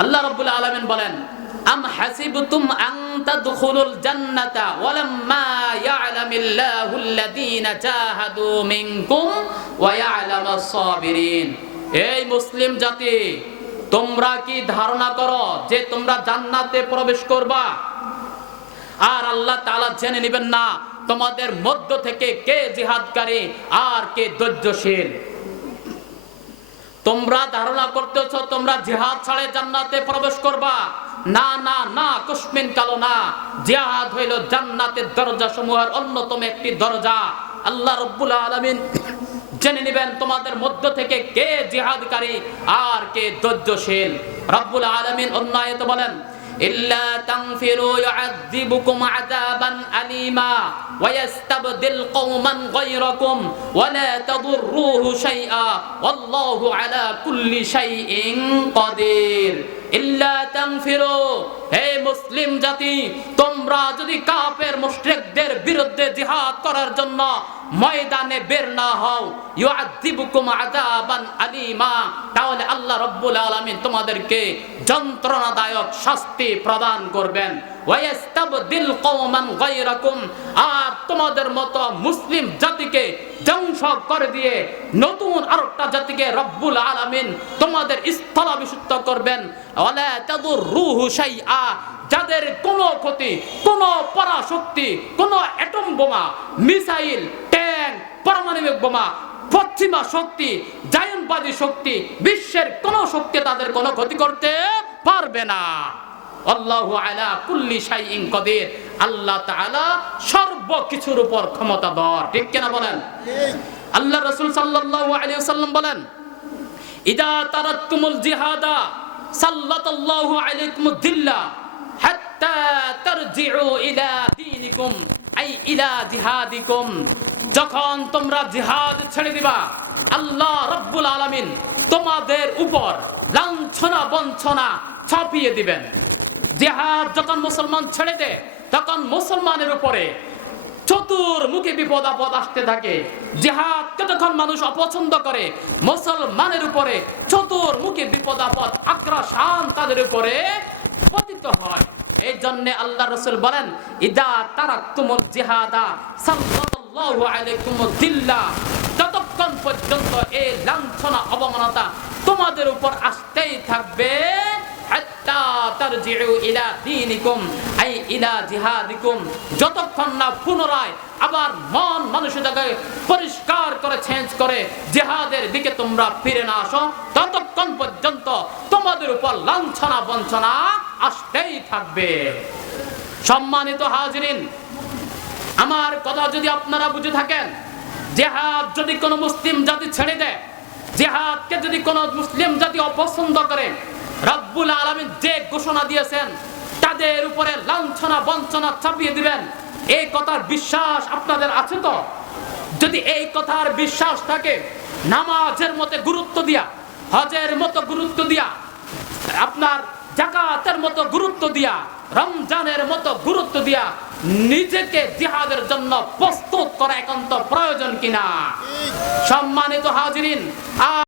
আল্লাহ রাব্বুল আলামিন বলেন, আম হাসিবতুম আন তাদখুলুল জান্নাতা ওয়ালাম্মা ইয়ালামিল্লাহুল লাযীনা জাহাদু মিনকুম ওয়া ইয়ালামাস সাবিরিন। এই মুসলিম জাতি, তোমরা কি ধারণা করো যে তোমরা জান্নাতে প্রবেশ করবা আর আল্লাহ তাআলা জেনে নেবেন না তোমাদের মধ্য থেকে কে জিহাদকারী আর কে ধৈর্যশীল? তোমরা ধারণা করতেছো তোমরা জিহাদ ছাড়ে জান্নাতে প্রবেশ করবা? না না না, কুসমিন কালো না। জিহাদ হইল জান্নাতের দরজা সমূহের অন্যতম একটি দরজা। আল্লাহ রাব্বুল আলামিন জেনে নেবেন তোমাদের মধ্য থেকে কে জিহাদকারী আর কে ধৈর্যশীল। রাব্বুল আলামিন অন্য আয়াতে বলেন, ইল্লা তানফিরু ইউআযিবুকুম আযাবান আলীমা ওয়া ইস্তাবদিল কওমান গায়রাকুম ওয়া লা তাদুররুহু শাইআ ওয়াল্লাহু আলা কুল্লি শাইইন কাদির। ইল্লা তানফিরু, হে মুসলিম জাতি, তোমরা যদি কাফের মুশরিকদের বিরুদ্ধে জিহাদ করার জন্য ময়দানে বের না হও, ইউআযিবুকুম আযাবান আলীমা, তাহলে আল্লাহ রাব্বুল আলামিন তোমাদেরকে যন্ত্রণাদায়ক শাস্তি প্রদান করবেন। ওয়া ইস্তাবদিল কওমান গায়রাকুম, আর তোমাদের মতো মুসলিম জাতিকে ধ্বংস করে দিয়ে নতুন আরেকটা জাতিকে রব্বুল আলামিন তোমাদের স্থলাভিষিক্ত করবেন। ওয়ালা তাদুররুহু শাইআ, যাদের কোনো ক্ষতি, কোনো পরাশক্তি, কোনো অ্যাটম বোমা, মিসাইল, ট্যাঙ্ক, পারমাণবিক বোমা, পশ্চিমা শক্তি, জায়নবাদী শক্তি, বিশ্বের কোন শক্তি তাদের কোনো ক্ষতি করতে পারবে না। আল্লাহু আলা কুল্লি শাইইন কাদির, আল্লাহ তাআলা সর্বকিছুর উপর ক্ষমতাধর। ঠিক কিনা বলেন? আল্লাহ রাসূল সাল্লাল্লাহু আলাইহি ওয়াসাল্লাম বলেন, ইদা তারাকতুমুল জিহাদা সাল্লাতাল্লাহু আলাইকুমুদ দিল্লা হাত্তা তারজিউ ইলা দীনিকুম আই ইলা জিহাদিকুম। যখন তোমরা জিহাদ ছেড়ে দিবা, আল্লাহ রাব্বুল আলামিন তোমাদের উপর লাঞ্ছনা বঞ্চনা ছাপিয়ে দিবেন। জিহাদ যখন মুসলমান ছেড়ে দেয়, তখন মুসলমানের উপরে চতুর্মুখী বিপদ আপদ আসতে থাকে। জিহাদকে যখন মানুষ অপছন্দ করে, মুসলমানের উপরে চতুর্মুখী বিপদ আপদ আগ্রাসন তাদের উপরে পতিত হয়। এই জন্য আল্লাহ রাসূল বলেন, ইদা তারাকতুমুল জিহাদা সাল্লাল্লাহু আলাইকুমুদ দিল্লা, যতক্ষণ পর্যন্ত এই লাঞ্ছনা অবমাননা তোমাদের উপর আসতেই থাকবে, হাত্তা তারজিউ ইলা দীনিকুম আই ইলা জিহাদিকুম, যতক্ষণ না পুনরায় আবার মন মানুষটাকে পরিষ্কার করে চেঞ্জ করে জিহাদের দিকে তোমরা ফিরে না আসো, ততক্ষণ পর্যন্ত তোমাদের উপর লাঞ্ছনা বঞ্চনা আসতেই থাকবে। সম্মানিত হাজিরিন, আমার কথা যদি আপনারা বুঝে থাকেন, জিহাদ যদি কোনো মুসলিম জাতি ছেড়ে দেয়, জিহাদকে যদি কোনো মুসলিম জাতি অপছন্দ করে, রব্বুল আলামিন যে ঘোষণা দিয়েছেন তাদের উপরে লাঞ্ছনা বঞ্চনা চাপিয়ে দিবেন, এই কথার বিশ্বাস আপনাদের আছে তো? যদি এই কথার বিশ্বাস থাকে, নামাজের মতো গুরুত্ব দিয়া, হজের মতো গুরুত্ব দিয়া, আপনার যাকাতের মতো গুরুত্ব দিয়া, রমজানের মতো গুরুত্ব দিয়া নিজেকে জিহাদের জন্য প্রস্তুত করা একান্ত প্রয়োজন কিনা? সম্মানিত হাজিরিন,